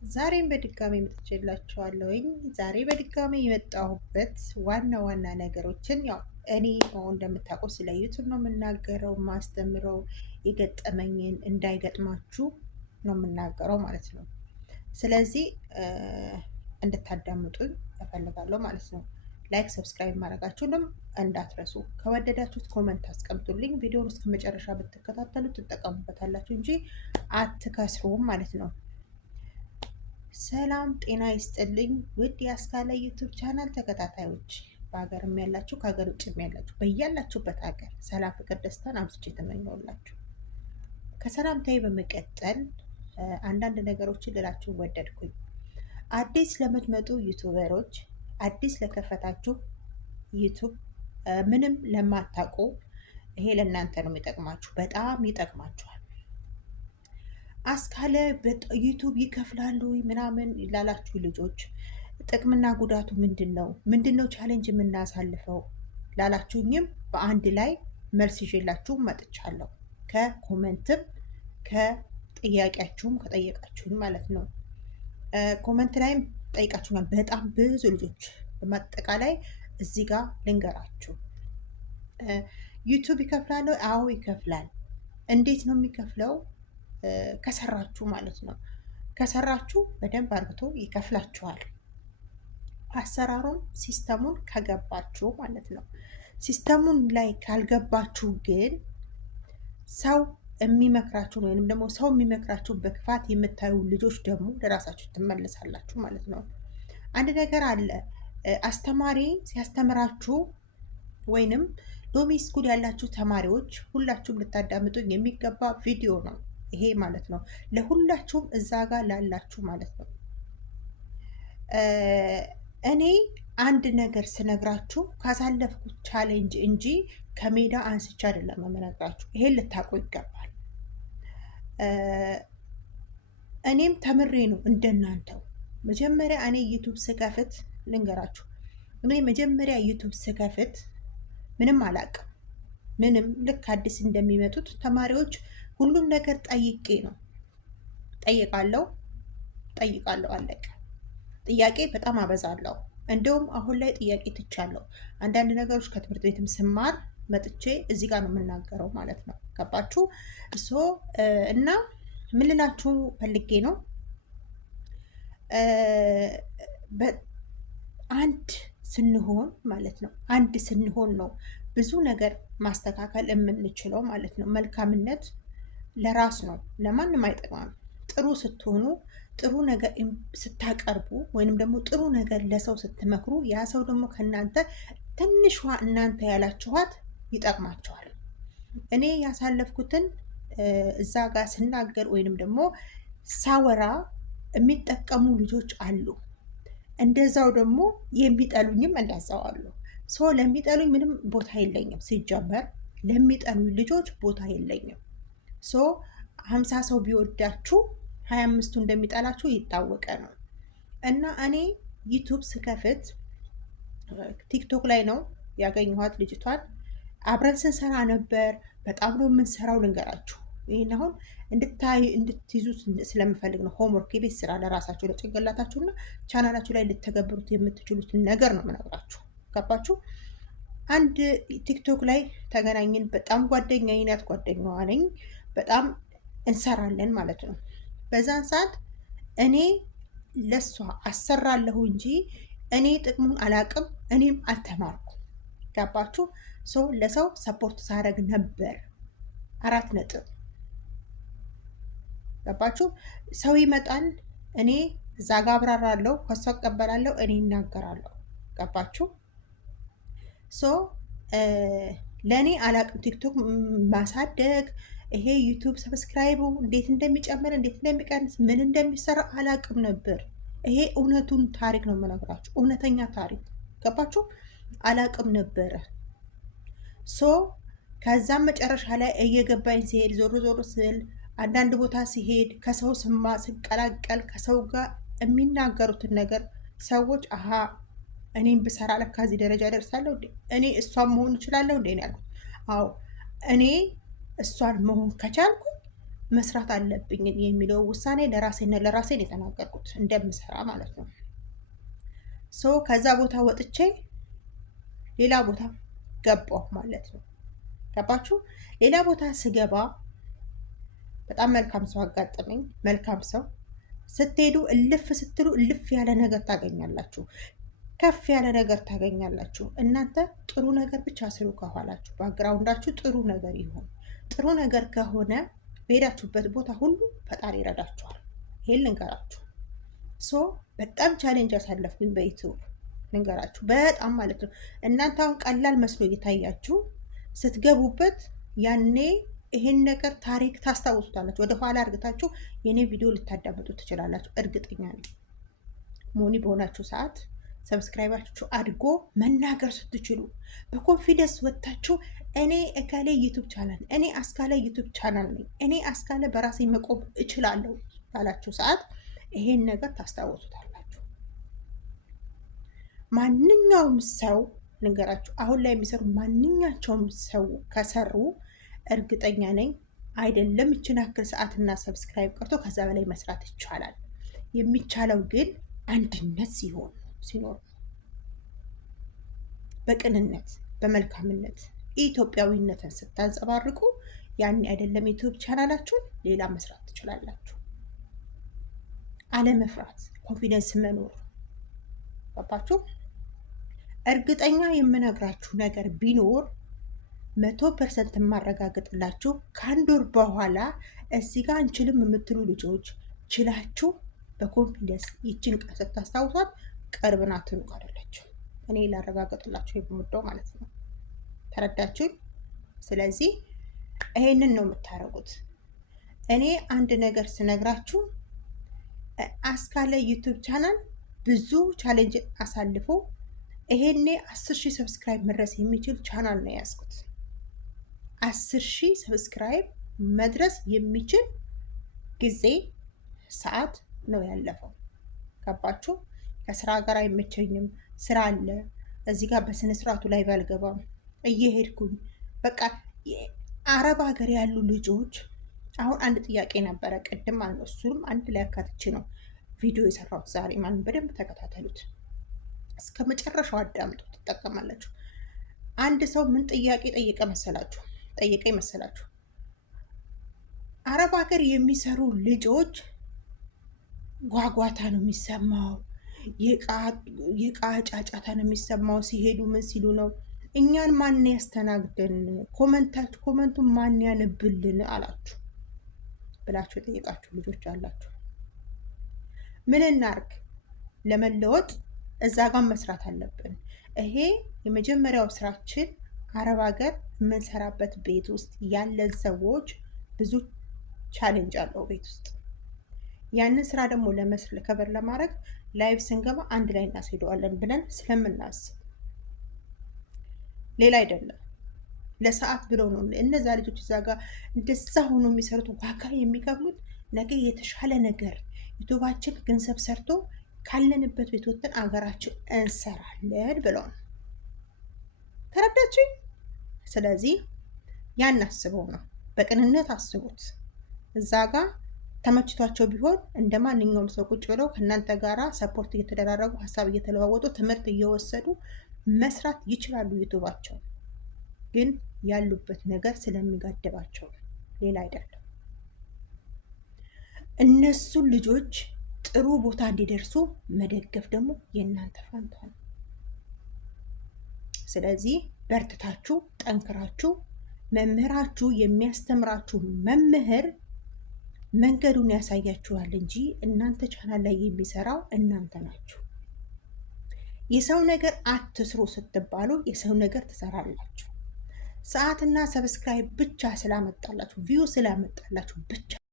ዛሬም በድጋሚ መጥቼላችኋለሁኝ። ዛሬ በድጋሚ የመጣሁበት ዋና ነገሮችን እኔ እንደምታውቁት ስለ ዩቱብ ነው የምናገረው፣ ማስተምረው የገጠመኝን እንዳይገጥማችሁ ነው የምናገረው ማለት ነው። ስለዚህ እንድታዳምጡኝ እፈልጋለሁ ማለት ነው። ላይክ፣ ሰብስክራይብ ማድረጋችሁንም እንዳትረሱ። ከወደዳችሁት ኮመንት አስቀምጡልኝ። ቪዲዮውን እስከ መጨረሻ ብትከታተሉ ትጠቀሙበታላችሁ እንጂ አትከስሩም ማለት ነው። ሰላም ጤና ይስጥልኝ ውድ የአስካለ ዩቱብ ቻናል ተከታታዮች፣ በሀገርም ያላችሁ ከሀገር ውጭም ያላችሁ በያላችሁበት ሀገር ሰላም፣ ፍቅር፣ ደስታን አብዝቼ ተመኘሁላችሁ። ከሰላምታዬ በመቀጠል አንዳንድ ነገሮችን ልላችሁ ወደድኩኝ። አዲስ ለምትመጡ ዩቱበሮች፣ አዲስ ለከፈታችሁ ዩቱብ፣ ምንም ለማታውቁ ይሄ ለእናንተ ነው የሚጠቅማችሁ፣ በጣም ይጠቅማችኋል። አስካለ ዩቱብ ይከፍላሉ ምናምን ላላችሁ ልጆች ጥቅምና ጉዳቱ ምንድን ነው? ምንድን ነው ቻሌንጅ የምናሳልፈው ላላችሁኝም በአንድ ላይ መልስ ይዤላችሁ መጥቻለሁ። ከኮመንትም ከጥያቄያችሁም ከጠየቃችሁኝ ማለት ነው። ኮመንት ላይም ጠይቃችሁኛል በጣም ብዙ ልጆች። በማጠቃላይ እዚህ ጋር ልንገራችሁ፣ ዩቱብ ይከፍላል? አዎ ይከፍላል። እንዴት ነው የሚከፍለው? ከሰራችሁ ማለት ነው። ከሰራችሁ በደንብ አርግቶ ይከፍላችኋል። አሰራሩን ሲስተሙን ከገባችሁ ማለት ነው። ሲስተሙን ላይ ካልገባችሁ ግን ሰው የሚመክራችሁን ወይንም ደግሞ ሰው የሚመክራችሁን በክፋት የምታዩ ልጆች ደግሞ ለራሳችሁ ትመልሳላችሁ ማለት ነው። አንድ ነገር አለ። አስተማሪ ሲያስተምራችሁ ወይንም ሎሚ ስኩል ያላችሁ ተማሪዎች ሁላችሁም ልታዳምጡኝ የሚገባ ቪዲዮ ነው ይሄ ማለት ነው። ለሁላችሁም እዛ ጋር ላላችሁ ማለት ነው። እኔ አንድ ነገር ስነግራችሁ ካሳለፍኩት ቻሌንጅ እንጂ ከሜዳ አንስቼ አይደለም የምነግራችሁ። ይሄን ልታውቁ ይገባል። እኔም ተምሬ ነው እንደናንተው። መጀመሪያ እኔ ዩቱብ ስከፍት ልንገራችሁ፣ እኔ መጀመሪያ ዩቱብ ስከፍት ምንም አላውቅም። ምንም ልክ አዲስ እንደሚመጡት ተማሪዎች ሁሉም ነገር ጠይቄ ነው ጠይቃለሁ፣ አለቀ። ጥያቄ በጣም አበዛለሁ። እንደውም አሁን ላይ ጥያቄ ትቻለሁ። አንዳንድ ነገሮች ከትምህርት ቤትም ስማር መጥቼ እዚህ ጋር ነው የምናገረው ማለት ነው። ገባችሁ? እና ምን ልላችሁ ፈልጌ ነው፣ አንድ ስንሆን ማለት ነው። አንድ ስንሆን ነው ብዙ ነገር ማስተካከል የምንችለው ማለት ነው። መልካምነት ለራስ ነው፣ ለማንም አይጠቅምም። ጥሩ ስትሆኑ፣ ጥሩ ነገር ስታቀርቡ፣ ወይንም ደግሞ ጥሩ ነገር ለሰው ስትመክሩ፣ ያ ሰው ደግሞ ከእናንተ ትንሿ እናንተ ያላችኋት ይጠቅማቸዋል። እኔ ያሳለፍኩትን እዛ ጋር ስናገር ወይንም ደግሞ ሳወራ የሚጠቀሙ ልጆች አሉ። እንደዛው ደግሞ የሚጠሉኝም እንደዛው አሉ። ለሚጠሉኝ ምንም ቦታ የለኝም። ሲጀመር ለሚጠሉኝ ልጆች ቦታ የለኝም። 50 ሰው ቢወዳችሁ 25ቱ እንደሚጠላችሁ ይታወቀ ነው። እና እኔ ዩቱብ ስከፍት ቲክቶክ ላይ ነው ያገኘኋት ልጅቷን። አብረን ስንሰራ ነበር። በጣም ነው የምንሰራው። ልንገራችሁ፣ ይህን አሁን እንድትይዙ ስለምፈልግ ነው። ሆምወርክ፣ የቤት ስራ ለራሳችሁ ለጭንቅላታችሁ እና ቻናላችሁ ላይ ልተገብሩት የምትችሉትን ነገር ነው የምነግራችሁ። ገባችሁ? አንድ ቲክቶክ ላይ ተገናኝን። በጣም ጓደኛዬ ናት፣ ጓደኛዋ ነኝ። በጣም እንሰራለን ማለት ነው። በዛን ሰዓት እኔ ለሷ አሰራለሁ እንጂ እኔ ጥቅሙን አላቅም፣ እኔም አልተማርኩም። ገባችሁ? ለሰው ሰፖርት ሳደርግ ነበር። 4 ነጥብ። ገባችሁ? ሰው ይመጣል፣ እኔ እዛ ጋ አብራራለሁ፣ ከሷ እቀበላለሁ፣ እኔ እናገራለሁ። ገባችሁ? ለእኔ አላቅም ቲክቶክ ማሳደግ፣ ይሄ ዩቱብ ሰብስክራይቡ እንዴት እንደሚጨምር እንዴት እንደሚቀንስ ምን እንደሚሰራ አላቅም ነበር። ይሄ እውነቱን ታሪክ ነው የምነግራችሁ፣ እውነተኛ ታሪክ። ገባችሁ? አላቅም ነበረ። ከዛም መጨረሻ ላይ እየገባኝ ሲሄድ ዞሮ ስል አንዳንድ ቦታ ሲሄድ ከሰው ስቀላቀል ከሰው ጋር የሚናገሩትን ነገር ሰዎች እኔም ብሰራ ለካ እዚህ ደረጃ ደርሳለሁ እንዴ? እኔ እሷን መሆን እችላለሁ እንዴ ነው ያልኩት። አዎ እኔ እሷን መሆን ከቻልኩ መስራት አለብኝ የሚለው ውሳኔ ለራሴን የተናገርኩት እንደምሰራ ማለት ነው። ከዛ ቦታ ወጥቼ ሌላ ቦታ ገባሁ ማለት ነው። ገባችሁ? ሌላ ቦታ ስገባ በጣም መልካም ሰው አጋጠመኝ። መልካም ሰው ስትሄዱ እልፍ ስትሉ እልፍ ያለ ነገር ታገኛላችሁ። ከፍ ያለ ነገር ታገኛላችሁ። እናንተ ጥሩ ነገር ብቻ ስሩ። ከኋላችሁ ባክግራውንዳችሁ ጥሩ ነገር ይሁን። ጥሩ ነገር ከሆነ በሄዳችሁበት ቦታ ሁሉ ፈጣሪ ይረዳችኋል። ይሄን ልንገራችሁ። በጣም ቻሌንጅ ያሳለፍኩኝ በዩቲዩብ ልንገራችሁ፣ በጣም ማለት ነው። እናንተ አሁን ቀላል መስሎ እየታያችሁ ስትገቡበት ያኔ ይሄን ነገር ታሪክ ታስታውሱታላችሁ። ወደኋላ እርግታችሁ የኔ ቪዲዮ ልታዳምጡ ትችላላችሁ። እርግጠኛ ነኝ ሞኒ በሆናችሁ ሰዓት ሰብስክራይባችሁ አድጎ መናገር ስትችሉ በኮንፊደንስ ወጥታችሁ እኔ እከሌ ዩቱብ ቻናል፣ እኔ አስካለ ዩቱብ ቻናል ነኝ፣ እኔ አስካለ በራሴ መቆም እችላለሁ ባላችሁ ሰዓት ይሄን ነገር ታስታውሱታላችሁ። ማንኛውም ሰው ልንገራችሁ፣ አሁን ላይ የሚሰሩ ማንኛቸውም ሰው ከሰሩ እርግጠኛ ነኝ አይደለም ይችን ያክል ሰዓትና ሰብስክራይብ ቀርቶ ከዛ በላይ መስራት ይቻላል። የሚቻለው ግን አንድነት ሲኖር በቅንነት በመልካምነት ኢትዮጵያዊነትን ስታንጸባርቁ ያኔ አይደለም ዩቲዩብ ቻናላችሁን ሌላ መስራት ትችላላችሁ። አለመፍራት፣ ኮንፊደንስ መኖር። ገባችሁ? እርግጠኛ የምነግራችሁ ነገር ቢኖር 100% የማረጋግጥላችሁ ከአንድ ወር በኋላ እዚህ ጋር አንችልም የምትሉ ልጆች ችላችሁ በኮንፊደንስ ይችን ቀን ስታስታውሷት ቅርብ ናት፣ ሩቅ አይደለችም። እኔ ላረጋግጥላችሁ የምወደው ማለት ነው። ተረዳችሁኝ? ስለዚህ ይሄንን ነው የምታደርጉት። እኔ አንድ ነገር ስነግራችሁ አስካለ ዩቱብ ቻናል ብዙ ቻሌንጅ አሳልፎ ይሄኔ 10,000 ሰብስክራይብ መድረስ የሚችል ቻናል ነው የያዝኩት። 10,000 ሰብስክራይብ መድረስ የሚችል ጊዜ ሰዓት ነው ያለፈው። ገባችሁ? ከስራ ጋር አይመቸኝም፣ ስራ አለ እዚህ ጋር በስነ ስርዓቱ ላይ ባልገባም እየሄድኩኝ በቃ አረብ ሀገር ያሉ ልጆች አሁን አንድ ጥያቄ ነበረ ቅድም ማለት ነው። እሱንም አንድ ላይ አካትቼ ነው ቪዲዮ የሰራሁት ዛሬ። ማንን በደንብ ተከታተሉት፣ እስከ መጨረሻው አዳምጡ፣ ትጠቀማላችሁ። አንድ ሰው ምን ጥያቄ ጠየቀ መሰላችሁ? አረብ ሀገር የሚሰሩ ልጆች ጓጓታ ነው የሚሰማው፣ የቃ ጫጫታ ነው የሚሰማው፣ ሲሄዱ ምን ሲሉ ነው፣ እኛን ማን ያስተናግደን፣ ኮመንቱን ማን ያነብልን አላችሁ ብላችሁ የጠየቃችሁ ልጆች አላችሁ። ምን እናርግ? ለመለወጥ እዛ ጋር መስራት አለብን። ይሄ የመጀመሪያው ስራችን። አረብ ሀገር የምንሰራበት ቤት ውስጥ ያለን ሰዎች ብዙ ቻሌንጅ አለው ቤት ውስጥ። ያንን ስራ ደግሞ ከበር ለማድረግ ላይቭ ስንገባ አንድ ላይ እናስሄደዋለን ብለን ስለምናስብ ሌላ አይደለም። ለሰዓት ብለው ነው እነዛ ልጆች እዛ ጋር እንደዛ ሆኖ የሚሰሩት ዋጋ የሚከፍሉት። ነገ የተሻለ ነገር ዩቱባችን ገንዘብ ሰርቶ ካለንበት ቤት ወጥተን አገራችን እንሰራለን ብለው ነው። ተረዳችኝ? ስለዚህ ያን አስበው ነው፣ በቅንነት አስቡት። እዛ ጋር ተመችቷቸው ቢሆን እንደ ማንኛውም ሰው ቁጭ ብለው ከእናንተ ጋራ ሰፖርት እየተደራረጉ ሀሳብ እየተለዋወጡ ትምህርት እየወሰዱ መስራት ይችላሉ ዩቱባቸው። ግን ያሉበት ነገር ስለሚጋደባቸው ሌላ አይደለም። እነሱን ልጆች ጥሩ ቦታ እንዲደርሱ መደገፍ ደግሞ የእናንተ ፋንታ ነው። ስለዚህ በርትታችሁ ጠንክራችሁ፣ መምህራችሁ የሚያስተምራችሁ መምህር መንገዱን ያሳያችኋል እንጂ እናንተ ቻናል ላይ የሚሰራው እናንተ ናችሁ። የሰው ነገር አትስሩ ስትባሉ የሰው ነገር ትሰራላችሁ። ሰዓትና ሰብስክራይብ ብቻ ስላመጣላችሁ ቪው ስላመጣላችሁ ብቻ